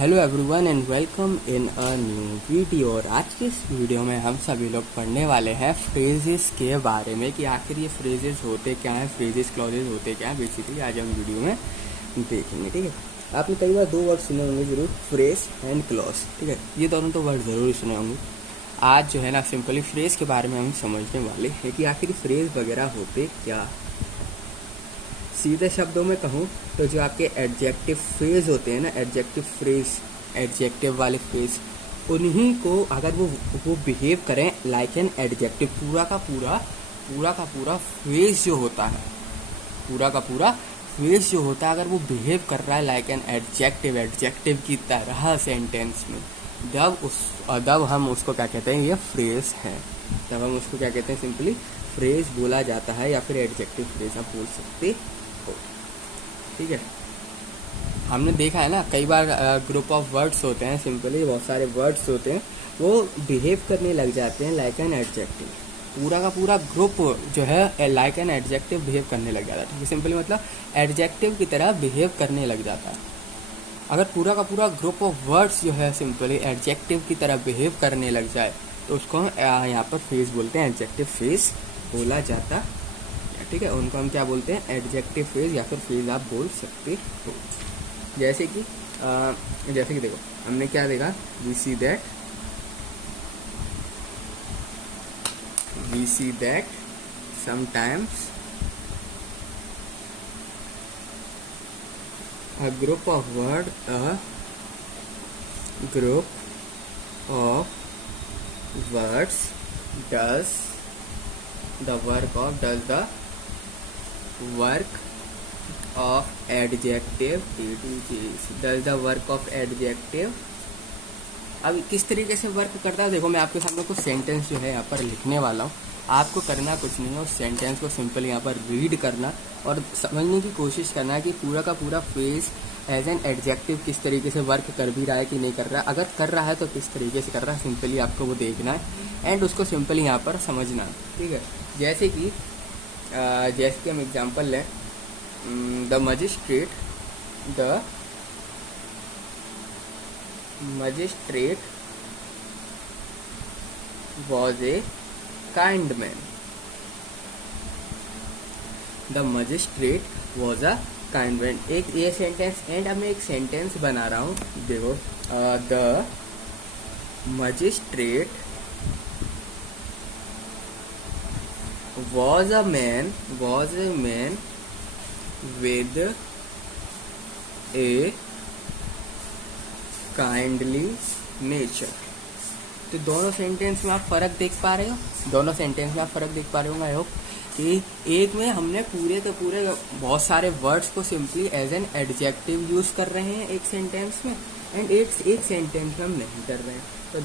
Hello everyone and welcome in a new video. और आज के इस वीडियो में हम सभी लोग पढ़ने वाले हैं फ्रेजेस के बारे में कि आखिर ये फ्रेजेस होते क्या हैं, फ्रेजेस क्लॉजेस होते क्या हैं। बेसिकली आज हम वीडियो में देखेंगे। ठीक है, आपने कई बार दो वर्ड सुने होंगे जरूर, फ्रेज एंड क्लॉज। ठीक है, ये दोनों तो वर्ड ज़रूर सुने होंगे। आज जो है ना सिंपली फ्रेज के बारे में हम समझने वाले हैं कि आखिर फ्रेज वगैरह होते क्या। सीधे शब्दों में कहूँ तो जो आपके एडजेक्टिव फ्रेज होते हैं ना, एडजेक्टिव फ्रेज, एडजेक्टिव वाले फ्रेज, उन्हीं को अगर वो बिहेव करें लाइक एन एडजेक्टिव, पूरा का पूरा फ्रेज जो होता है, पूरा का पूरा फ्रेज जो होता है, अगर वो बिहेव कर रहा है लाइक एन एडजेक्टिव, एडजेक्टिव की तरह सेंटेंस में, तब हम उसको क्या कहते हैं, ये फ्रेज है। तब हम उसको क्या कहते हैं, सिंपली फ्रेज बोला जाता है, या फिर एडजेक्टिव फ्रेज आप बोल सकते हो। ठीक है, हमने देखा है ना कई बार ग्रुप ऑफ वर्ड्स होते हैं, सिंपली बहुत सारे वर्ड्स होते हैं, वो बिहेव करने लग जाते हैं लाइक एन एडजेक्टिव। पूरा का पूरा ग्रुप जो है लाइक एन एडजेक्टिव बिहेव करने लग जाता है। ठीक है, सिंपली मतलब एडजेक्टिव की तरह बिहेव करने लग जाता है। अगर पूरा का पूरा ग्रुप ऑफ वर्ड्स जो है सिंपली एडजेक्टिव की तरह बिहेव करने लग जाए तो उसको यहाँ पर फ्रेज बोलते हैं, एडजेक्टिव फ्रेज बोला जाता है। ठीक है, उनको हम क्या बोलते हैं, एडजेक्टिव फ्रेज या फिर फ्रेज आप बोल सकते हो। जैसे कि देखो हमने क्या देखा, we see that sometimes a group of words does the work of adjective, does the work of adjective। अब किस तरीके से वर्क करता है, देखो मैं आपके सामने कुछ सेंटेंस जो है यहाँ पर लिखने वाला हूँ। आपको करना कुछ नहीं है, उस सेंटेंस को सिंपल यहाँ पर रीड करना और समझने की कोशिश करना है कि पूरा का पूरा फ्रेज एज एन एडजेक्टिव किस तरीके से वर्क कर भी रहा है कि नहीं कर रहा है। अगर कर रहा है तो किस तरीके से कर रहा है, सिंपली आपको वो देखना है एंड उसको सिंपली यहाँ पर समझना है। ठीक है, जैसे कि हम एग्जाम्पल लें, the magistrate was a kind man। The magistrate was a kind man. एक ये सेंटेंस एंड अब मैं एक सेंटेंस बना रहा हूँ, देखो, the magistrate was a man with a kindly nature। तो दोनों सेंटेंस में आप फर्क देख पा रहे हो। आई होप कि एक में हमने पूरे के पूरे बहुत सारे वर्ड्स को simply as an adjective use कर रहे हैं एक सेंटेंस में, एंड एक सेंटेंस में हम नहीं कर रहे हैं। तो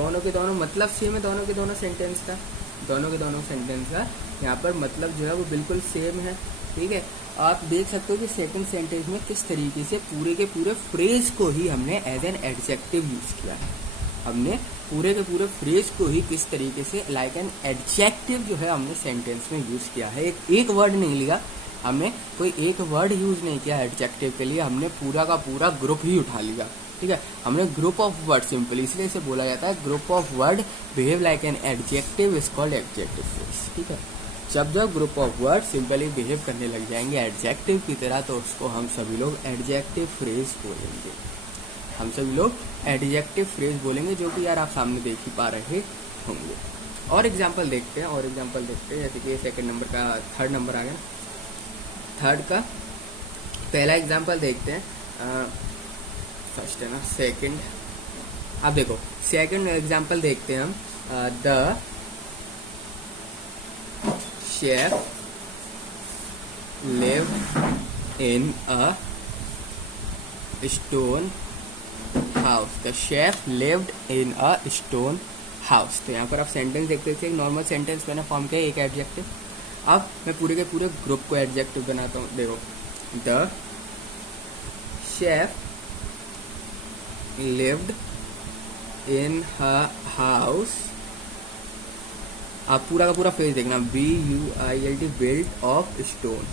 दोनों के दोनों मतलब सेम है, दोनों के दोनों सेंटेंस का यहाँ पर मतलब जो है वो बिल्कुल सेम है। ठीक है, आप देख सकते हो कि सेकंड सेंटेंस में किस तरीके से पूरे के पूरे फ्रेज को ही हमने एज एन एडजेक्टिव यूज किया है। हमने पूरे के पूरे फ्रेज को ही किस तरीके से लाइक एन एडजेक्टिव जो है हमने सेंटेंस में यूज किया है। एक वर्ड नहीं लिया हमने, कोई एक वर्ड यूज नहीं किया एडजेक्टिव के लिए, हमने पूरा का पूरा ग्रुप ही उठा लिया। ठीक है, हमने ग्रुप ऑफ वर्ड, सिंपली इसलिए इसे बोला जाता है group of word behave like an adjective is called adjective phrase. ठीक है, जब group of word simply behave करने लग जाएंगे एडजेक्टिव की तरह तो उसको हम सभी लोग एडजेक्टिव फ्रेज बोलेंगे, जो कि यार आप सामने देख ही पा रहे होंगे। और एग्जाम्पल देखते हैं, जैसे कि सेकंड नंबर का थर्ड नंबर आ गया। थर्ड का पहला एग्जाम्पल देखते हैं, फर्स्ट है ना, सेकंड। अब देखो सेकंड एग्जाम्पल देखते हैं हम, the chef lived in a stone house। The chef lived in a stone house। तो यहाँ पर आप सेंटेंस देखते थे, एक नॉर्मल सेंटेंस मैंने फॉर्म किया, एक एडजेक्टिव। अब मैं पूरे के पूरे ग्रुप को एडजेक्टिव बनाता हूँ। देखो, the chef lived in her house। आप पूरा का पूरा फेज देखना, BUILD बिल्ट ऑफ स्टोन।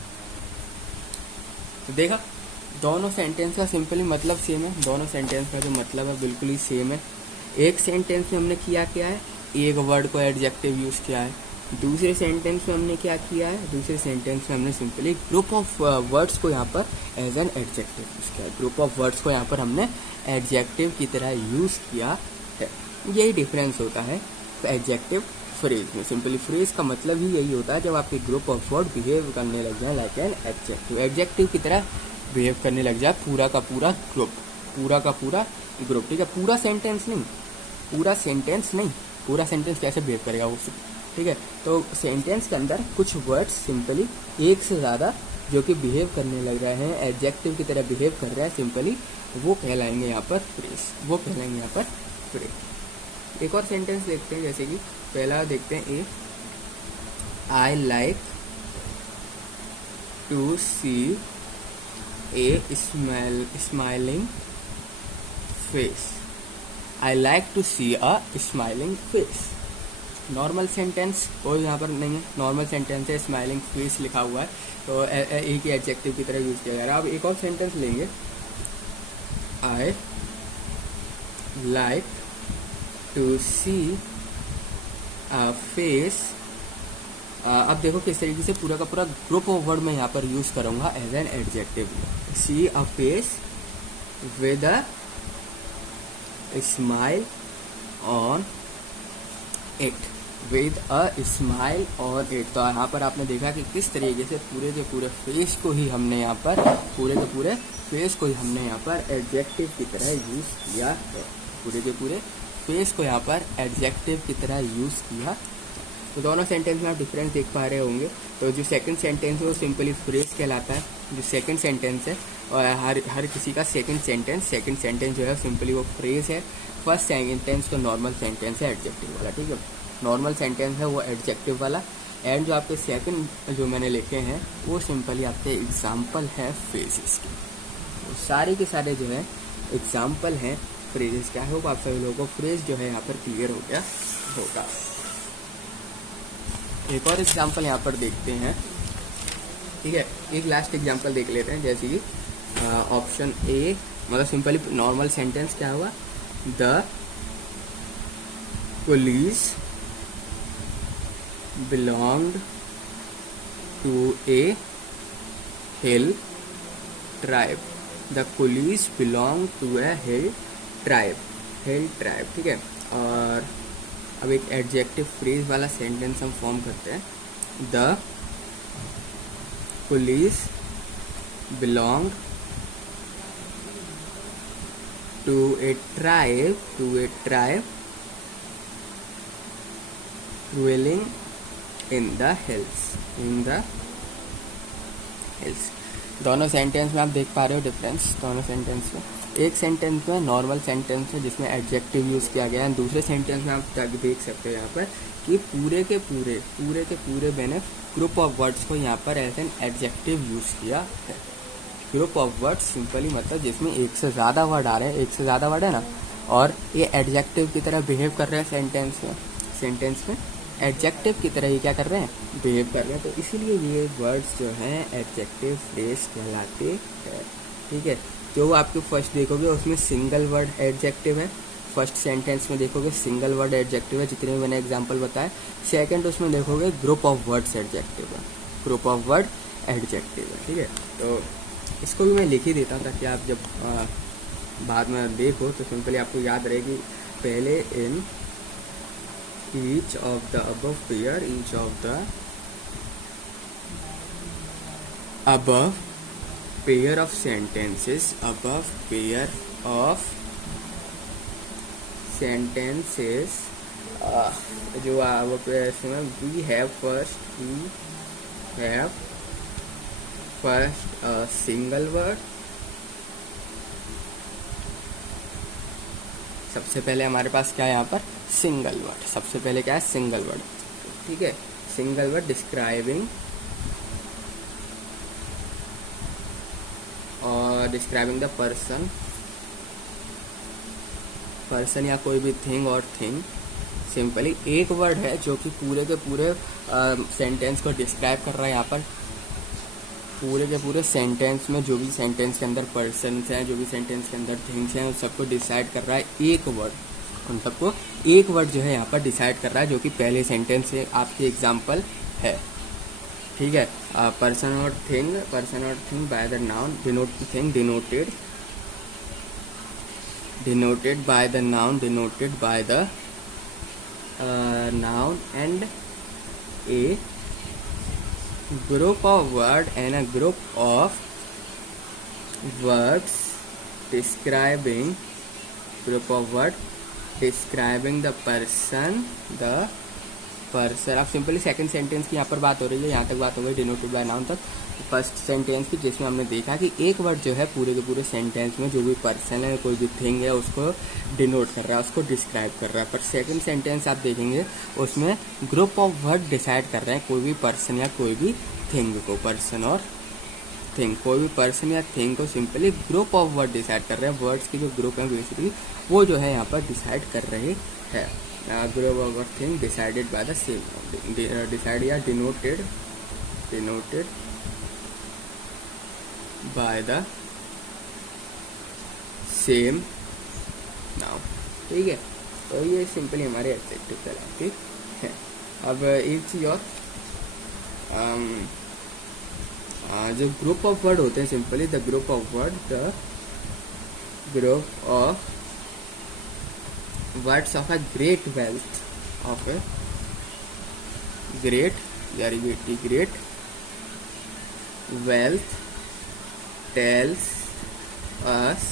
तो देखा दोनों सेंटेंस का सिंपली मतलब सेम है, दोनों सेंटेंस का जो मतलब है बिल्कुल ही सेम है। एक सेंटेंस में हमने किया क्या है, एक वर्ड को एडजेक्टिव यूज़ किया है। दूसरे सेंटेंस में हमने क्या किया है, दूसरे सेंटेंस में हमने सिंपली ग्रुप ऑफ वर्ड्स को यहाँ पर एज एन एडजेक्टिव यूज़ किया है। ग्रुप ऑफ वर्ड्स को यहाँ पर हमने एडजेक्टिव की तरह यूज़ किया है। यही डिफरेंस होता है एडजेक्टिव फ्रेज में। सिंपली फ्रेज का मतलब ही यही होता है जब आपके ग्रुप ऑफ वर्ड बिहेव करने लग जाए लाइक एन एडजेक्टिव, एडजेक्टिव की तरह बिहेव करने लग जाए पूरा का पूरा ग्रुप, पूरा का पूरा ग्रुप। ठीक है, पूरा सेंटेंस नहीं, पूरा सेंटेंस नहीं, पूरा सेंटेंस कैसे बिहेव करेगा वो, ठीक है। तो सेंटेंस के अंदर कुछ वर्ड्स सिंपली एक से ज़्यादा जो कि बिहेव करने लग रहे हैं, एडजेक्टिव की तरह बिहेव कर रहे हैं सिंपली, वो कहलाएंगे यहाँ पर फ्रेज, वो कहलाएंगे यहाँ पर फ्रेज। एक और सेंटेंस देखते हैं, जैसे कि पहला देखते हैं A, I like to see a smiling face, I like to see a smiling face. Normal sentence कोई यहाँ पर नहीं है, नॉर्मल सेंटेंस है, स्माइलिंग फेस लिखा हुआ है, तो एक ही एडजेक्टिव की तरह यूज़ किया जा रहा है। अब एक और सेंटेंस लेंगे, I like to see a face. अब देखो किस तरीके से पूरा का पूरा ग्रुप ऑफ वर्ड में यहाँ पर यूज़ करूँगा as an adjective. See a face with a smile on it, with a smile on it. तो यहाँ पर आपने देखा कि किस तरीके से पूरे के पूरे फेस को ही हमने यहाँ पर, पूरे के पूरे फेस को ही हमने यहाँ पर एडजेक्टिव की तरह यूज़ किया है, पूरे के पूरे फेस को यहाँ पर एडजेक्टिव की तरह यूज़ किया। तो दोनों सेंटेंस में आप डिफरेंस देख पा रहे होंगे। तो जो सेकंड सेंटेंस है वो सिंपली फ्रेज कहलाता है, जो सेकंड सेंटेंस है, और हर किसी का सेकंड सेंटेंस जो है सिंपली वो फ्रेज है। फर्स्ट सेंटेंस तो नॉर्मल सेंटेंस है एडजेक्टिव वाला, ठीक है, नॉर्मल सेंटेंस है वो एडजेक्टिव वाला। एंड जो आपके सेकंड जो मैंने लिखे हैं वो सिंपली आपके एग्जाम्पल है फ्रेजेस के, तो सारे के सारे जो है एग्जाम्पल हैं फ्रेजेस का। होप आप सभी लोगों को फ्रेज जो है यहाँ पर क्लियर हो गया होगा। एक और एग्जाम्पल यहाँ पर देखते हैं, ठीक है, एक लास्ट एग्जाम्पल देख लेते हैं, जैसे कि ऑप्शन ए, मतलब सिंपली नॉर्मल सेंटेंस क्या हुआ, the police belonged to a hill tribe, the police belong to a hill tribe, ठीक है। और अब एक एडजेक्टिव फ्रेज वाला सेंटेंस हम फॉर्म करते हैं, the police belong to a tribe dwelling in the hills, दोनों सेंटेंस में आप देख पा रहे हो डिफरेंस दोनों सेंटेंस में। एक सेंटेंस में नॉर्मल सेंटेंस है जिसमें एडजेक्टिव यूज़ किया गया है, दूसरे सेंटेंस में आप देख सकते हो यहाँ पर कि पूरे के पूरे मैंने ग्रुप ऑफ वर्ड्स को यहाँ पर एज एन एडजेक्टिव यूज़ किया है। ग्रुप ऑफ वर्ड्स सिंपली मतलब जिसमें एक से ज़्यादा वर्ड आ रहे हैं, एक से ज़्यादा वर्ड है ना, और ये एडजेक्टिव की तरह बिहेव कर रहे हैं सेंटेंस में एडजेक्टिव की तरह ही क्या कर रहे हैं, बिहेव कर रहे हैं। तो इसीलिए ये वर्ड्स जो हैं एडजेक्टिव फ्रेज कहलाते हैं, ठीक है। जो आपको फर्स्ट देखोगे उसमें सिंगल वर्ड एडजेक्टिव है, फर्स्ट सेंटेंस में देखोगे सिंगल वर्ड एडजेक्टिव है जितने भी मैंने एग्जांपल बताए। सेकंड उसमें देखोगे ग्रुप ऑफ वर्ड्स एडजेक्टिव है, ग्रुप ऑफ वर्ड एडजेक्टिव है, ठीक है। तो इसको भी मैं लिख ही देता हूँ ताकि आप जब बाद में देखो तो सिंपली आपको याद रहेगी। पहले इन each of the above pair, each of the above pair of sentences, above pair of sentences, जो above pair में we have first a single word, सबसे पहले हमारे पास क्या है यहाँ पर सिंगल वर्ड, सबसे पहले क्या है सिंगल वर्ड, ठीक है, सिंगल वर्ड डिस्क्राइबिंग और डिस्क्राइबिंग द पर्सन या कोई भी थिंग और थिंग। सिंपली एक वर्ड है जो कि पूरे के पूरे सेंटेंस को डिस्क्राइब कर रहा है यहाँ पर, पूरे के पूरे सेंटेंस में जो भी सेंटेंस के अंदर पर्सन्स हैं, जो भी सेंटेंस के अंदर थिंग्स हैं, उन सबको डिसाइड कर रहा है एक वर्ड। उन सबको एक वर्ड जो है यहाँ पर डिसाइड कर रहा है, जो कि पहले सेंटेंस से आपकी एग्जाम्पल है। ठीक है, पर्सन और thing by the noun denote thing denoted by the noun noun and a group of word and a group of words describing the person अब सिंपली सेकंड सेंटेंस की यहाँ पर बात हो रही है। यहाँ तक बात हो गई डिनोटेड बाय नाउन तक। फर्स्ट सेंटेंस की जिसमें हमने देखा कि एक वर्ड जो है पूरे के पूरे सेंटेंस में जो भी पर्सन है, कोई भी थिंग है, उसको डिनोट कर रहा है, उसको डिस्क्राइब कर रहा है। पर सेकंड सेंटेंस आप देखेंगे उसमें ग्रुप ऑफ वर्ड डिसाइड कर रहे हैं कोई भी पर्सन या कोई भी थिंग को। पर्सन और थिंग, कोई भी पर्सन या थिंग को simply group of word decide कर रहे हैं। वर्ड्स के जो ग्रुप हैं बेसिकली वो जो है यहाँ पर डिसाइड कर रहे हैं। Group of thing decided by the same, decide या denoted by the same noun. ठीक है, तो ये सिंपली हमारे एडजेक्टिव कहलाते हैं। अब एक चीज और, जो ग्रुप ऑफ वर्ड होते हैं simply the group of words of a great wealth of a great wealth tells us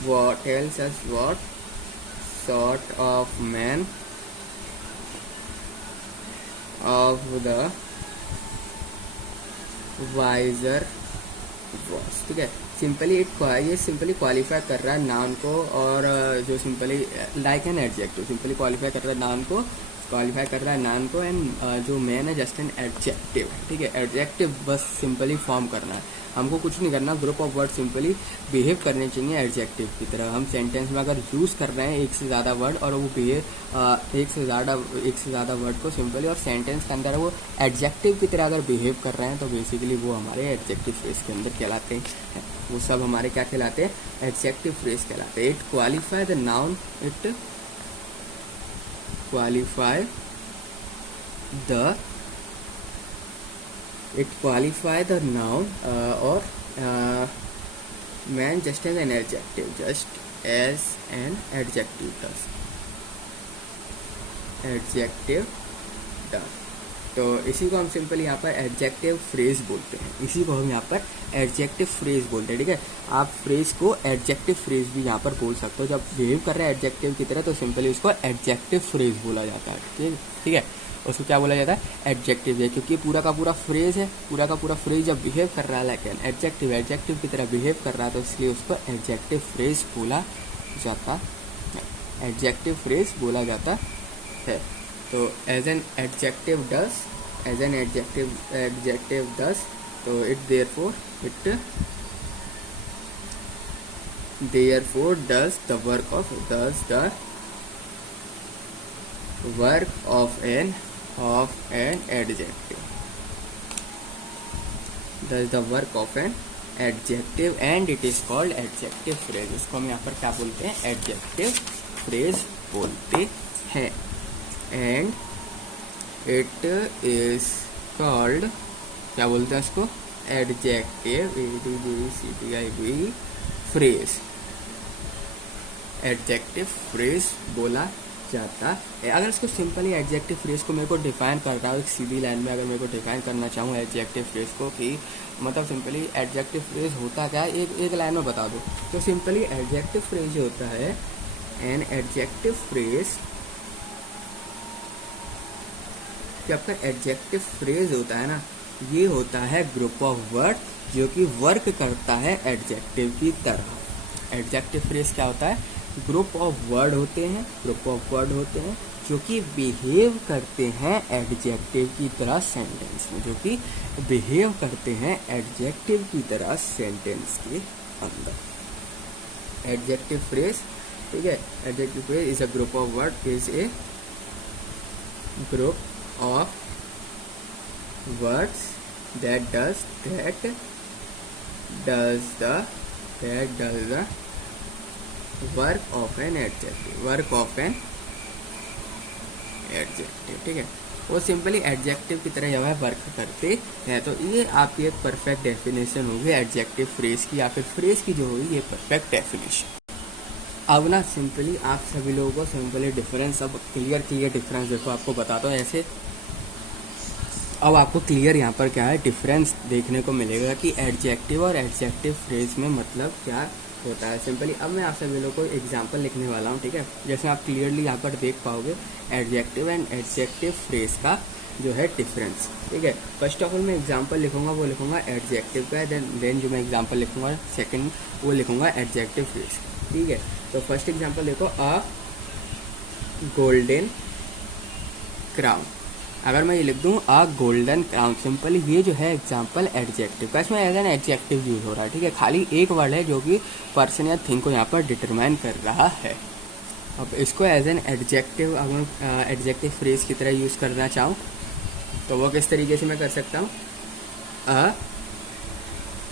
what sort of man of the wiser was। ठीक है, सिंपली ये सिंपली क्वालिफाई कर रहा है नाउन को, और जो simply like an adjective, simply qualify कर रहा है नाउन को, एंड जो मैन है जस्ट एन एडजेक्टिव। ठीक है, एडजेक्टिव बस सिंपली फॉर्म करना है, हमको कुछ नहीं करना। Group of word simply behave करने चाहिए एडजेक्टिव की तरह। हम सेंटेंस में अगर यूज़ कर रहे हैं एक से ज़्यादा वर्ड और वो एक से ज़्यादा वर्ड को सिंपली और सेंटेंस के अंदर वो एडजेक्टिव की तरह अगर बिहेव कर रहे हैं तो बेसिकली वो हमारे एडजेक्टिव फ्रेज के अंदर कहलाते हैं। वो सब हमारे क्या कहलाते हैं? एडजेक्टिव फ्रेज कहलाते हैं। It qualify the noun, it qualify the noun or man just as an adjective does। तो इसी को हम सिंपली यहाँ पर एडजेक्टिव फ्रेज बोलते हैं। ठीक है, आप फ्रेज को एडजेक्टिव फ्रेज भी यहाँ पर बोल सकते हो। जब बिहेव कर रहे हैं एडजेक्टिव की तरह तो सिंपली उसको एडजेक्टिव फ्रेज बोला जाता है। ठीक है, उसको क्या बोला जाता है? एडजेक्टिव है, क्योंकि पूरा का पूरा फ्रेज है। पूरा का पूरा फ्रेज जब बिहेव कर रहा है लेकिन एडजेक्टिव की तरह बिहेव कर रहा है तो इसलिए उसको एडजेक्टिव फ्रेज बोला जाता है। तो एज एन एडजेक्टिव डस, तो it therefore does the work of an adjective, does the work of an adjective and it is called adjective phrase। इसको हम यहाँ पर क्या बोलते हैं? एडजेक्टिव फ्रेज बोलते हैं। एंड इट इज कॉल्ड, क्या बोलते हैं इसको? एडजेक्टिव फ्रेज, एडजेक्टिव फ्रेज बोला जाता है। अगर इसको सिंपली एडजेक्टिव फ्रेज को मेरे को डिफाइन कर रहा हूँ एक सीधी लाइन में, अगर मेरे को डिफाइन करना चाहूँ एडजेक्टिव फ्रेज को कि मतलब सिंपली एडजेक्टिव फ्रेज होता क्या है, एक लाइन में बता दो। तो सिंपली एडजेक्टिव फ्रेज जो होता है, एन एडजेक्टिव फ्रेज, जो आपका एडजेक्टिव फ्रेज होता है ना, ये होता है ग्रुप ऑफ वर्ड जो कि वर्क करता है एडजेक्टिव की तरह। एडजेक्टिव फ्रेज क्या होता है? ग्रुप ऑफ वर्ड होते हैं जो कि बिहेव करते हैं एडजेक्टिव की तरह सेंटेंस में, के अंदर। एडजेक्टिव फ्रेज, ठीक है, adjective phrase is a group of word, that does the work of an adjective, ठीक है। वो सिंपली एडजेक्टिव की तरह जो है वर्क करते हैं। तो ये आपकी एक परफेक्ट डेफिनेशन होगी एडजेक्टिव फ्रेज की, या फिर फ्रेज की जो होगी ये परफेक्ट डेफिनेशन। अब ना सिंपली आप सभी लोगों को सिंपली डिफरेंस अब क्लियर डिफरेंस देखो, आपको बताता हूँ ऐसे। अब आपको क्लियर यहाँ पर क्या है डिफरेंस देखने को मिलेगा कि एडजेक्टिव और एडजेक्टिव फ्रेज में मतलब क्या होता है सिंपली। अब मैं आप सभी लोगों को एग्जांपल लिखने वाला हूँ, ठीक है। जैसे आप क्लियरली यहाँ पर देख पाओगे एडजेक्टिव एंड एडजेक्टिव फ्रेज का जो है डिफरेंस, ठीक है। फर्स्ट ऑफ ऑल मैं एग्जांपल लिखूंगा, वो लिखूंगा एडजेक्टिव का, देन जो मैं एग्जांपल लिखूंगा सेकंड वो लिखूंगा एडजेक्टिव फ्रेज, ठीक है। तो फर्स्ट एग्जांपल देखो, अ गोल्डन क्राउन। अगर मैं ये लिख दूँ अ गोल्डन क्राउन, सिंपली ये जो है एग्जांपल एडजेक्टिव का, इसमें एज एन एडजेक्टिव यूज हो रहा है, ठीक है। खाली एक वर्ड है जो कि पर्सन या थिंग को यहाँ पर डिटरमाइन कर रहा है। अब इसको एज एन एडजेक्टिव अगर एडजेक्टिव फ्रेज की तरह यूज़ करना चाहूँ तो वो किस तरीके से मैं कर सकता हूँ, a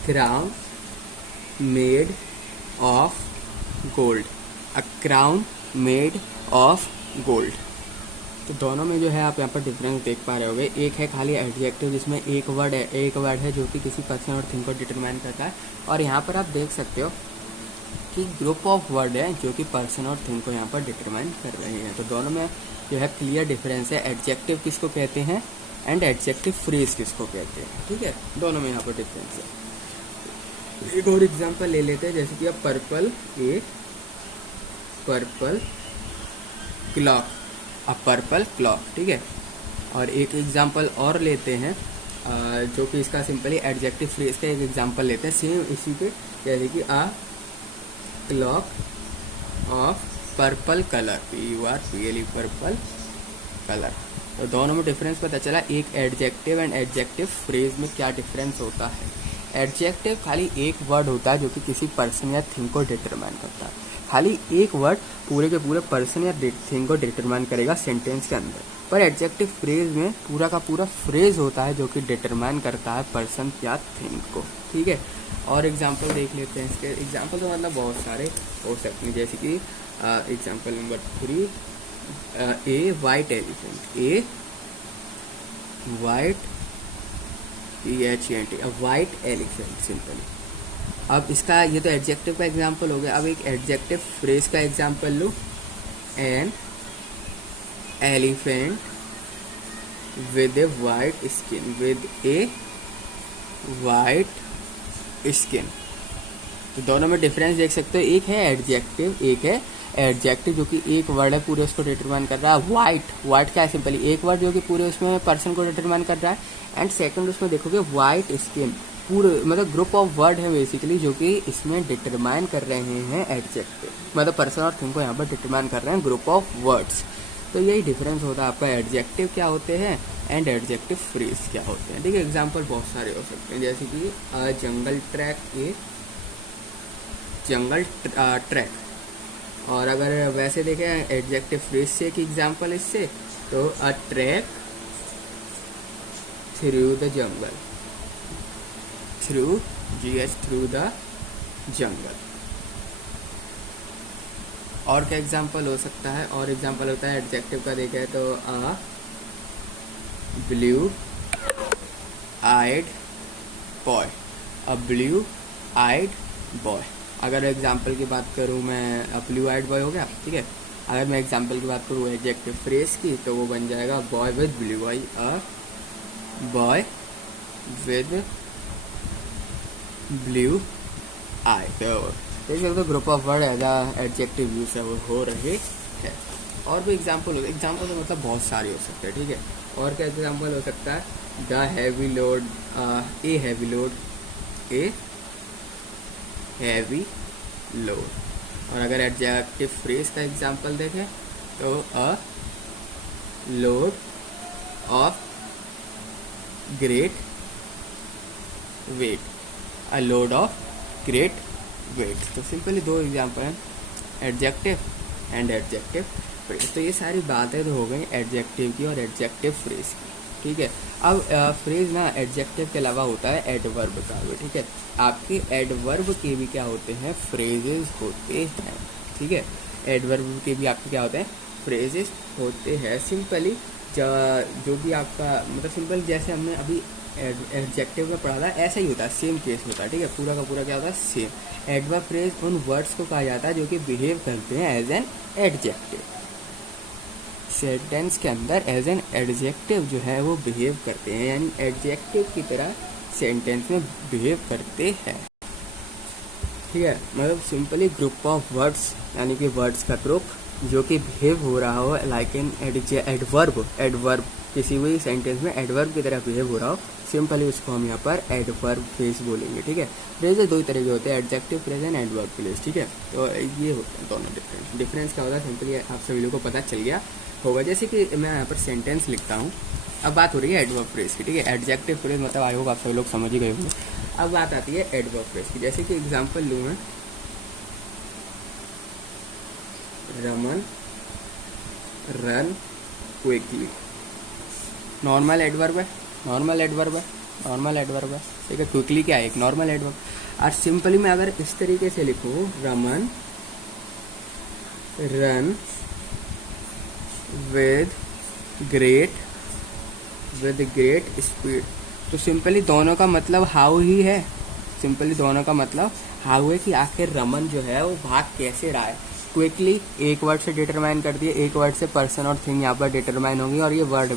crown made of gold, a crown made of gold. तो दोनों में जो है आप यहाँ पर डिफरेंस देख पा रहे होगे। एक है खाली एडजेक्टिव जिसमें एक वर्ड है जो कि किसी पर्सन और थिंग को डिटरमाइन करता है, और यहाँ पर आप देख सकते हो कि ग्रुप ऑफ वर्ड है जो कि पर्सन और थिंग को यहाँ पर डिटरमाइन कर रहे हैं। तो दोनों में जो है क्लियर डिफरेंस है, एडजेक्टिव किसको कहते हैं एंड एडजेक्टिव फ्रेज किसको कहते हैं, ठीक है। दोनों में यहाँ पर डिफरेंस है। एक और एग्जाम्पल ले लेते हैं, जैसे कि अब पर्पल क्लॉक, अ पर्पल क्लॉक, ठीक है। और एक एग्जांपल और लेते हैं जो कि इसका सिंपली एडजेक्टिव फ्रेज का एक एग्जांपल लेते हैं सेम इसी पे, जैसे कि a clock of purple colour, PURPLE purple colour. तो दोनों में डिफरेंस पता चला, एक एडजेक्टिव एंड एडजेक्टिव फ्रेज में क्या डिफरेंस होता है। एडजेक्टिव खाली एक वर्ड होता है जो कि किसी पर्सन या थिंग को डिटरमाइन करता है, खाली एक वर्ड पूरे के पूरे पर्सन या थिंग को डिटरमाइन करेगा सेंटेंस के अंदर। पर एडजेक्टिव फ्रेज में पूरा का पूरा फ्रेज होता है जो कि डिटरमाइन करता है पर्सन या थिंग को, ठीक है। और एग्जांपल देख लेते हैं इसके। एग्जांपल तो मतलब बहुत सारे हो सकते हैं, जैसे कि example number 3, a white elephant, a white PHENT, white elephant simply. अब इसका ये तो एडजेक्टिव का एग्जांपल हो गया। अब एक एडजेक्टिव फ्रेज का example low, an elephant with A white skin, with A white skin. तो दोनों में डिफरेंस देख सकते हो, एक है एडजेक्टिव, एक है एडजेक्टिव जो कि एक वर्ड है पूरे उसको डिटरमाइन कर रहा है। वाइट क्या है, सिंपली एक वर्ड जो कि पूरे उसमें पर्सन को डिटरमाइन कर रहा है। एंड सेकंड उसमें देखोगे वाइट स्किन, पूरे मतलब ग्रुप ऑफ वर्ड है बेसिकली जो कि इसमें डिटरमाइन कर रहे हैं एडजेक्टिव, मतलब पर्सन और थिंग को यहाँ पर डिटरमाइन कर रहे हैं ग्रुप ऑफ वर्ड्स। तो यही डिफरेंस होता है आपका, एडजेक्टिव क्या होते हैं एंड एडजेक्टिव फ्रेज क्या होते हैं, ठीक है। एग्जांपल बहुत सारे हो सकते हैं, जैसे कि जंगल ट्रैक, ए जंगल ट्रैक। और अगर वैसे देखें एडजेक्टिव फ्रेज से एक एग्जांपल इससे, तो a track through the jungle, through the jungle. और क्या एग्जांपल हो सकता है, और एग्जांपल होता है एडजेक्टिव का देखें तो अ ब्लू आइड बॉय, अ ब्लू आइड बॉय। अगर एग्जांपल की बात करूँ मैं, ब्लू आइड बॉय हो गया, ठीक है। अगर मैं एग्जांपल की बात करूँ एडजेक्टिव फ्रेज की, तो वो बन जाएगा boy with blue eye, a boy with blue eye. तो group of word as adjective use है वो हो रहे हैं। और भी एग्जांपल तो मतलब बहुत सारे हो सकते हैं, ठीक है। और क्या एग्जांपल हो सकता है, the heavy load, a heavy load, a heavy load. और अगर एडजेक्टिव फ्रेज का एग्जांपल देखें तो a load of great weight, a load of great weight. तो सिंपली दो एग्जांपल हैं, एडजेक्टिव एंड एडजेक्टिव फ्रेज। तो ये सारी बातें तो हो गई एडजेक्टिव की और एडजेक्टिव फ्रेज की। ठीक है। अब फ्रेज ना एडजेक्टिव के अलावा होता है एडवर्ब का भी, ठीक है। आपके एडवर्ब के भी क्या होते हैं, फ्रेजेस होते हैं, ठीक है। एडवर्ब के भी आपके क्या होते हैं, फ्रेजेस होते हैं। सिंपली जो भी आपका मतलब सिंपल जैसे हमने अभी एडजेक्टिव में पढ़ा था ऐसा ही होता है, सेम केस होता है, ठीक है। पूरा का पूरा क्या होता है, सेम। एडवर्ब फ्रेज उन वर्ड्स को कहा जाता है जो कि बिहेव करते हैं एज एन एडजेक्टिव। सेंटेंस के अंदर एज एन एडजेक्टिव जो है वो बिहेव करते हैं, यानी एडजेक्टिव की तरह सेंटेंस में बिहेव करते हैं, ठीक है। मतलब सिंपली ग्रुप ऑफ वर्ड्स, यानी कि वर्ड्स का ग्रुप जो कि बिहेव हो रहा हो लाइक एन एडवर्ब। एडवर्ब किसी भी सेंटेंस में एडवर्ब की तरह बिहेव हो रहा हो, सिंपली उसको हम यहाँ पर एडवर्ब फ्रेज बोलेंगे, ठीक है। फ्रेजेस दो ही तरह के होते हैं, adjective phrase and adverb phrase, ठीक है। तो ये होते हैं दोनों डिफरेंस क्या होता है, सिंपली आप सभी लोगों को पता चल गया होगा। जैसे कि मैं यहाँ पर सेंटेंस लिखता हूँ, अब बात हो रही है एडवर्ब फ्रेज की, ठीक है। एडजेक्टिव फ्रेज मतलब आई होगा आप सभी लोग समझ ही गए होंगे। अब बात आती है एडवर्ब फ्रेज की, जैसे कि एग्जाम्पल लूँ मैं, Raman run quickly, normal adverb है, नॉर्मल एडवर्ब है, नॉर्मल एडवर्ब है, ठीक है। क्विकली क्या है, एक नॉर्मल एडवर्ब। और सिंपली मैं अगर इस तरीके से लिखूँ, Raman run with great speed, तो सिंपली दोनों का मतलब हाउ ही है। सिंपली दोनों का मतलब हाउ है कि आखिर रमन जो है वो भाग कैसे रहा है। क्विकली एक वर्ड से डिटरमाइन कर दिए, एक वर्ड से पर्सन और थिंग यहाँ पर डिटरमाइन होंगी, और ये वर्ड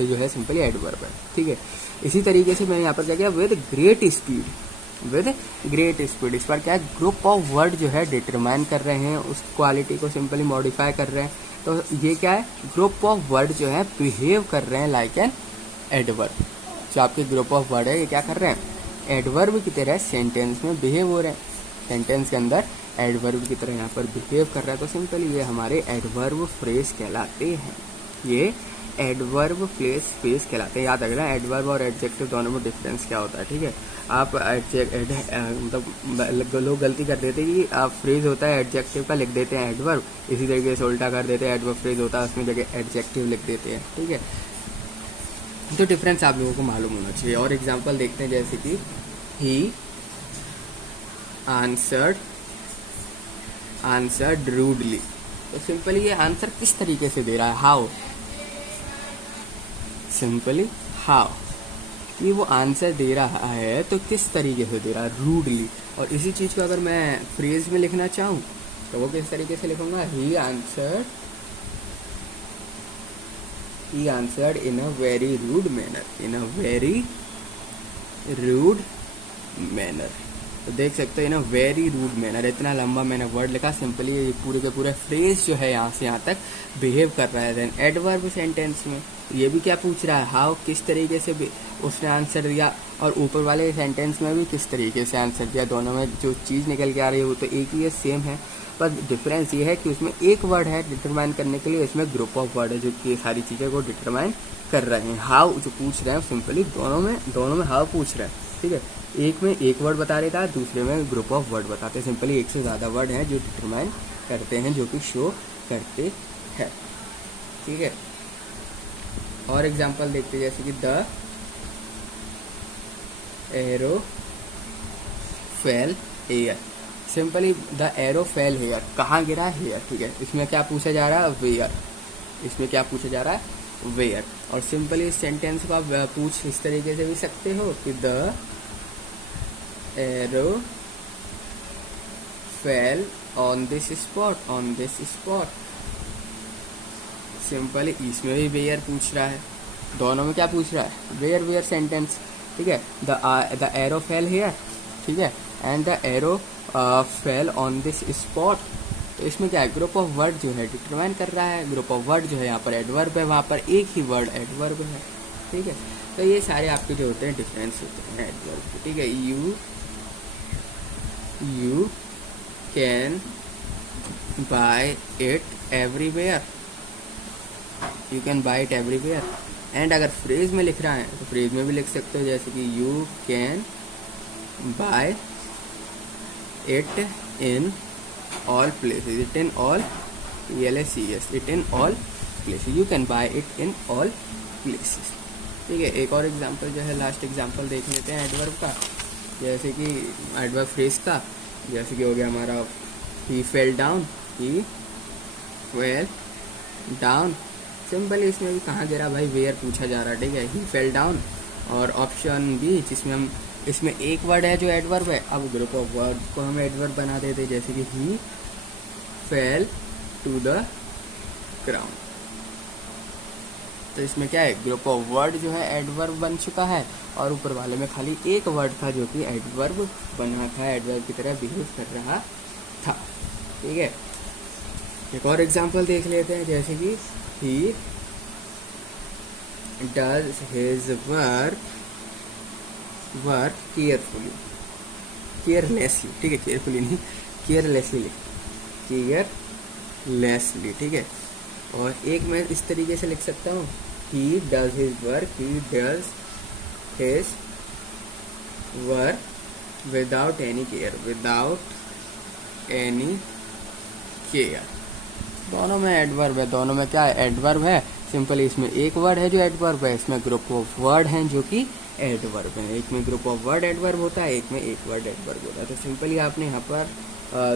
जो है सिंपली एडवर्ब है, ठीक है। इसी तरीके से मैंने यहाँ पर क्या किया, विद ग्रेट स्पीड, इस पर क्या है, ग्रुप ऑफ वर्ड जो है डिटरमाइन कर रहे हैं, उस क्वालिटी को सिंपली मॉडिफाई कर रहे हैं। तो ये क्या है, ग्रुप ऑफ वर्ड जो है बिहेव कर रहे हैं लाइक एन एडवर्ब। जो आपके ग्रुप ऑफ वर्ड है ये क्या कर रहे हैं, एडवर्ब की तरह सेंटेंस में बिहेव हो रहे हैं, सेंटेंस के अंदर एडवर्ब की तरह यहाँ पर बिहेव कर रहा है। तो सिंपली ये हमारे एडवर्ब फ्रेज कहलाते हैं, ये एडवर्ब फ्रेज कहलाते हैं। याद रखना एडवर्ब और एडजेक्टिव दोनों में डिफरेंस क्या होता है, ठीक है। आप मतलब लोग गलती कर देते हैं कि आप फ्रेज होता है एडजेक्टिव का लिख देते हैं एडवर्ब, इसी तरीके से उल्टा कर देते हैं, एडवर्ब फ्रेज होता है उसमें जगह एडजेक्टिव लिख देते हैं, ठीक है। तो डिफरेंस आप लोगों को मालूम होना चाहिए। और एग्जाम्पल देखते हैं, जैसे कि ही आंसर्ड रूडली, तो सिंपली ये आंसर किस तरीके से दे रहा है, हाउ, सिंपली हाउ, कि वो आंसर दे रहा है तो किस तरीके से दे रहा है, रूडली। और इसी चीज़ को अगर मैं फ्रेज में लिखना चाहूँ तो वो किस तरीके से लिखूंगा, he answered in a very rude manner, तो देख सकते हो in a very rude manner, इतना लंबा मैंने वर्ड लिखा, सिंपली ये पूरे के पूरे फ्रेज जो है यहाँ से यहाँ तक बिहेव कर रहा है। देन एडवर्ब सेंटेंस में ये भी क्या पूछ रहा है, हाउ, किस तरीके से उसने आंसर दिया, और ऊपर वाले सेंटेंस में भी किस तरीके से आंसर दिया। दोनों में जो चीज़ निकल के आ रही है वो तो एक ही है, सेम है, पर डिफरेंस ये है कि उसमें एक वर्ड है डिटरमाइन करने के लिए, इसमें ग्रुप ऑफ वर्ड है जो कि सारी चीज़ें को डिटरमाइन कर रहे हैं। हाउ जो पूछ रहे हैं सिंपली दोनों में हाउ पूछ रहे हैं, ठीक है। एक में एक वर्ड बता देता है, दूसरे में ग्रुप ऑफ वर्ड बताते हैं। सिंपली एक से ज़्यादा वर्ड हैं जो डिटरमाइन करते हैं, जो कि शो करते हैं, ठीक है। और एग्जांपल देखते हैं, जैसे कि the arrow fell here, simply the arrow fell here, कहाँ गिरा, हेयर, ठीक है। इसमें क्या पूछा जा रहा है, वेयर, इसमें क्या पूछा जा रहा है, वेयर। और सिंपली इस सेंटेंस को आप पूछ इस तरीके से भी सकते हो कि the arrow fell on this spot, simply इसमें भी वेयर पूछ रहा है, दोनों में क्या पूछ रहा है, वेयर सेंटेंस, ठीक है। द एरो फेल हेयर, ठीक है, and the arrow fell on this spot, तो इसमें क्या है, ग्रुप ऑफ वर्ड जो है डिटरमाइन कर रहा है। ग्रुप ऑफ वर्ड जो है यहाँ पर एडवर्ब है, वहाँ पर एक ही वर्ड एडवर्ब है, ठीक है। तो ये सारे आपके जो होते हैं डिफरेंस होते हैं एडवर्ब के, ठीक है। You can buy it everywhere, you can buy it everywhere. And अगर फ्रेज में लिख रहा है तो फ्रेज में भी लिख सकते हो, जैसे कि you can buy it in all places, it in all places, it in all places, you can buy it in all places, ठीक है, एक और एग्जांपल जो है, लास्ट एग्जांपल देख लेते हैं एडवर्ब का, जैसे कि एडवर्ब फ्रेज का, जैसे कि हो गया हमारा ही फेल डाउन, ही फेल डाउन। सिंपल, इसमें भी कहाँ गिरा भाई, वेयर पूछा जा रहा है, ठीक है, ही फेल डाउन। और ऑप्शन बी, जिसमें हम, इसमें एक वर्ड है जो एडवर्ब है, अब ग्रुप ऑफ वर्ड को हम एडवर्ब बना देते, जैसे कि ही फेल टू द ग्राउंड। तो इसमें क्या है, ग्रुप ऑफ वर्ड जो है एडवर्ब बन चुका है, और ऊपर वाले में खाली एक वर्ड था जो कि एडवर्ब बना था, एडवर्ब की तरह बिहेव कर रहा था। ठीक है, एक और एग्जांपल देख लेते हैं, जैसे कि he does his work carefully, carelessly, ठीक है, केयरफुली नहीं, केयरलेसली, केयरलेसली, ठीक है। और एक मैं इस तरीके से लिख सकता हूँ, he does his work, he does his work without any care, without any care. दोनों में एडवर्ब है, दोनों में क्या है, एडवर्ब है। सिंपली इसमें एक वर्ड है जो एडवर्ब है, इसमें ग्रुप ऑफ वर्ड हैं जो कि एडवर्ब है। एक में ग्रुप ऑफ वर्ड एडवर्ब होता है, एक में एक वर्ड एडवर्ब होता है। तो सिंपली आपने यहाँ पर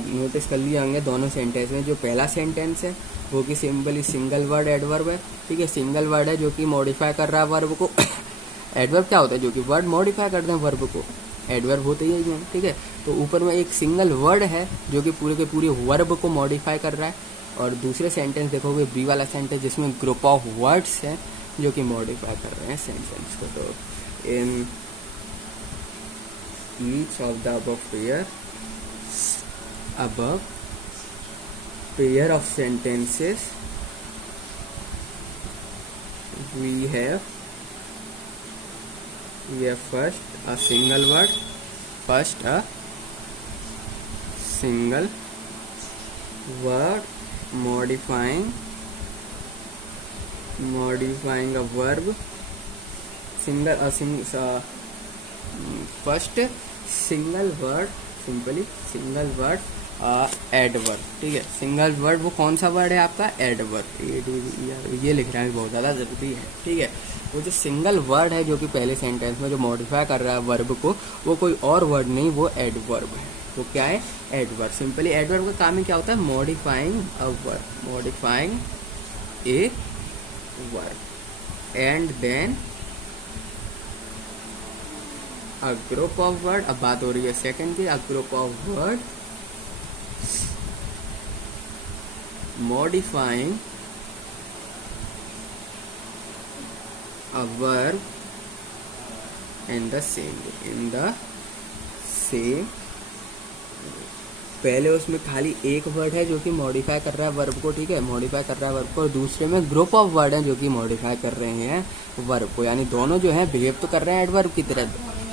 नोटिस कर लिए होंगे दोनों सेंटेंस में, जो पहला सेंटेंस है वो कि सिंपली सिंगल वर्ड एडवर्ब है, ठीक है, सिंगल वर्ड है जो कि मॉडिफाई कर रहा है वर्ब को। एडवर्ब क्या होता है, जो कि वर्ड मॉडिफाई करते हैं वर्ब को, एडवर्ब होते ही है, ठीक है। तो ऊपर में एक सिंगल वर्ड है जो कि पूरे के पूरे वर्ब को मॉडिफाई कर रहा है, और दूसरे सेंटेंस देखोगे बी वाला सेंटेंस, जिसमें ग्रुप ऑफ वर्ड्स है जो कि मॉडिफाई कर रहे हैं सेंटेंस को। तो in each of the above pair of sentences we have first a single word, first a single word modifying a verb, first single word, simply single word adverb, ठीक है। सिंगल वर्ड वो कौन सा word है आपका, adverb, ये लिख रहा है बहुत ज़्यादा ज़रूरी है, ठीक है। वो जो सिंगल वर्ड है जो कि पहले सेंटेंस में जो मॉडिफाई कर रहा है वर्ब को, वो कोई और वर्ड नहीं, वो एडवर्ब है। वो क्या है, एडवर्ब। सिंपली एडवर्ब का काम ही क्या होता है, modifying a verb, modifying a verb, and then a group of word. अब बात हो रही है सेकंड की, a group of word modifying a verb in the same पहले उसमें खाली एक वर्ड है जो कि मॉडिफाई कर रहा है वर्ब को, ठीक है, मॉडिफाई कर रहा है वर्ब को, और दूसरे में ग्रुप ऑफ वर्ड है जो कि मॉडिफाई कर रहे हैं वर्ब को। यानी दोनों जो है बिहेव तो कर रहे हैं एडवर्ब की तरह,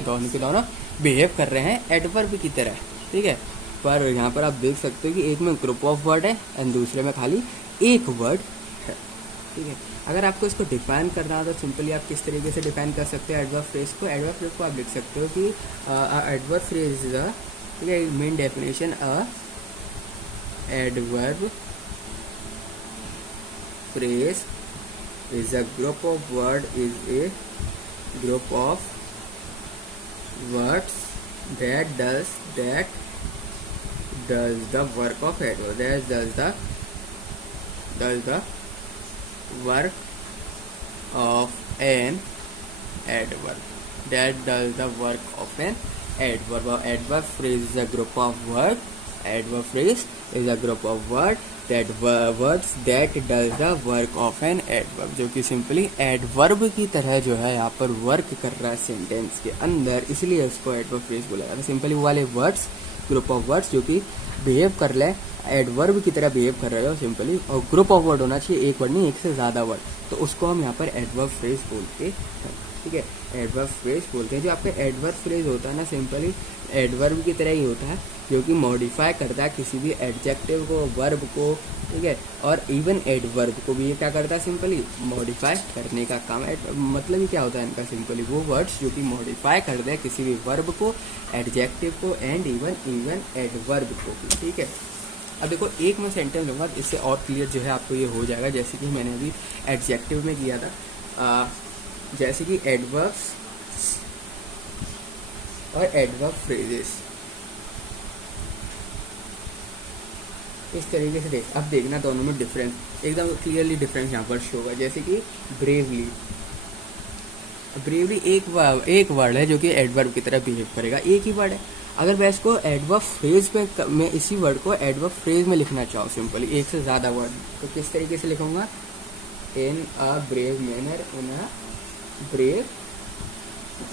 दोनों के दोनों बिहेव कर रहे हैं एडवर्ब की तरह, ठीक है। पर यहाँ पर आप देख सकते हो कि एक में ग्रुप ऑफ वर्ड है एंड दूसरे में खाली एक वर्ड है, ठीक है। अगर आपको इसको डिफाइन करना हो तो सिंपली आप किस तरीके से डिफाइन कर सकते हैं एडवर्ब फ्रेज को। एडवर्ब फ्रेज को आप लिख सकते हो कि एडवर्ब फ्रेज इज अ, ठीक है, main definition, a adverb phrase is a group of word, is a group of words that does the work of adverb, that does the work of an adverb, that does the work of an adverb. Adverb phrase is a group of word, adverb phrase is a group of word that words that does the work of an adverb, जो कि simply adverb की तरह जो है यहाँ पर work कर रहा है सेंटेंस के अंदर, इसलिए इसको एडवर्ब फ्रेज बोला जाता है। सिंपली वो वाले वर्ड्स, ग्रुप ऑफ वर्ड्स जो कि बिहेव कर ले एडवर्ब की तरह बिहेव कर रहे हो सिंपली, और ग्रुप ऑफ वर्ड होना चाहिए, एक वर्ड नहीं, एक से ज़्यादा वर्ड, तो उसको हम यहाँ पर एडवर्ब फ्रेज बोलते हैं, ठीक है, एडवर्ब फ्रेज बोलते हैं। जो आपका एडवर्ब फ्रेज होता है ना, सिंपली एडवर्ब की तरह ही होता है, जो कि मॉडिफाई करता है किसी भी एडजेक्टिव को, वर्ब को, ठीक है, और इवन एडवर्ब को भी ये क्या करता है, सिंपली मॉडिफाई करने का काम। मतलब ही क्या होता है इनका, सिंपली वो वर्ड्स जो कि मॉडिफाई करते हैं किसी भी वर्ब को, एडजेक्टिव को, एंड इवन एडवर्ब को भी, ठीक है। अब देखो एक मैं सेंटेंस लूँगा, इससे और क्लियर जो है आपको ये हो जाएगा। जैसे कि मैंने अभी एडजेक्टिव में किया था, जैसे कि एडवर्ब्स और एडवर्ब फ्रेजेस। इस तरीके से अब देखना दोनों में डिफरेंस, एकदम क्लियरली डिफरेंस यहाँ पर शो होगा। जैसे कि ब्रेवली, ब्रेवली एक वर्ड है जो कि एडवर्ब की तरह बिहेव करेगा, एक ही वर्ड है। अगर मैं इसको एडवर्ब फ्रेज में, मैं इसी वर्ड को एडवर्ब फ्रेज में लिखना चाहूँ सिंपली, एक से ज़्यादा वर्ड, तो किस तरीके से लिखूंगा? In a brave manner, in a brave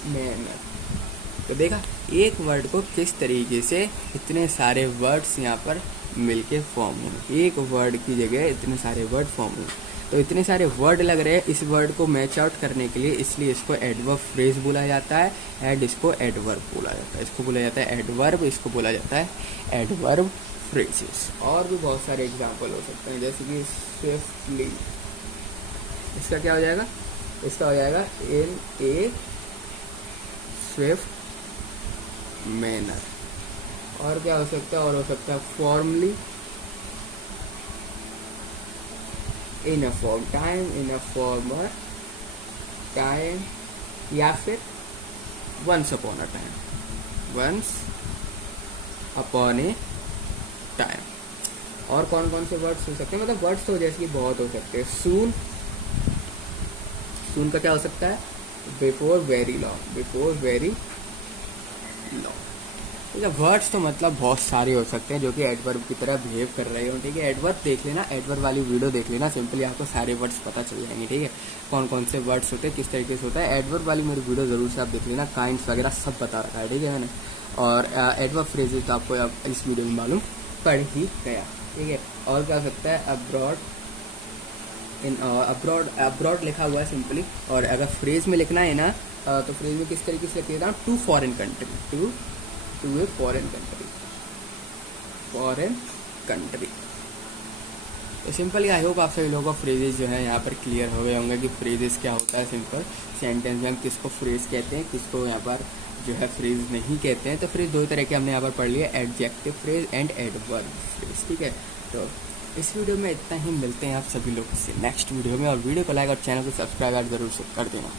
manner. तो देखा एक वर्ड को किस तरीके से इतने सारे वर्ड्स यहाँ पर मिलके फॉर्म हुए, एक वर्ड की जगह इतने सारे वर्ड फॉर्म हुए। तो इतने सारे वर्ड लग रहे हैं इस वर्ड को मैच आउट करने के लिए, इसलिए इसको एडवर्ब फ्रेज बोला जाता है, एंड इसको एडवर्ब बोला जाता है, इसको बोला जाता है एडवर्ब, इसको बोला जाता है एडवर्ब फ्रेजेस। और भी बहुत सारे एग्जाम्पल हो सकते हैं, जैसे कि स्विफ्टली, इसका क्या हो जाएगा? इसका हो जाएगा इन ए स्विफ्ट मैनर। और क्या हो सकता है? और हो सकता है formally, in a form time, in a former time, या फिर once upon a time, once upon a time. और कौन कौन से वर्ड्स हो सकते हैं? मतलब वर्ड्स तो जैसे कि बहुत हो सकते हैं। सून, सून का क्या हो सकता है? Before very long, before very long. ठीक है, वर्ड्स तो मतलब बहुत सारे हो सकते हैं जो कि एडवर्ब की तरह बिहेव कर रहे हो। ठीक है, एडवर्ब देख लेना, एडवर्ब वाली वीडियो देख लेना, सिंपली आपको सारे वर्ड्स पता चल जाएंगे। ठीक है, कौन कौन से वर्ड्स होते हैं, किस तरीके से होता है। एडवर्ब वाली मेरी वीडियो जरूर से आप देख लेना, काइंड्स वगैरह सब बता रखा है। ठीक है मैंने, और एडवर्ब फ्रेजेस तो आपको इस वीडियो में मालूम पड़ ही गया। ठीक है, और क्या हो सकता है? अब्रॉड, इन अब्रॉड, अब्रॉड लिखा हुआ है सिंपली, और अगर फ्रेज में लिखना है ना तो फ्रेज में किस तरीके से लिखिएगा? To foreign country, to a foreign country, foreign country. तो सिंपली आई होप आप सभी लोगों को फ्रेजेस जो है यहाँ पर क्लियर हो गए होंगे कि फ्रेजेस क्या होता है। सिंपल सेंटेंस में किसको फ्रेज कहते हैं, किसको यहाँ पर जो है फ्रेज नहीं कहते हैं। तो फ्रेज दो तरह के हमने यहाँ पर पढ़ लिया, adjective phrase and adverb phrase. ठीक है, तो इस वीडियो में इतना ही, मिलते हैं आप सभी लोग से नेक्स्ट वीडियो में। और वीडियो को लाइक और चैनल को सब्सक्राइब जरूर से कर देना।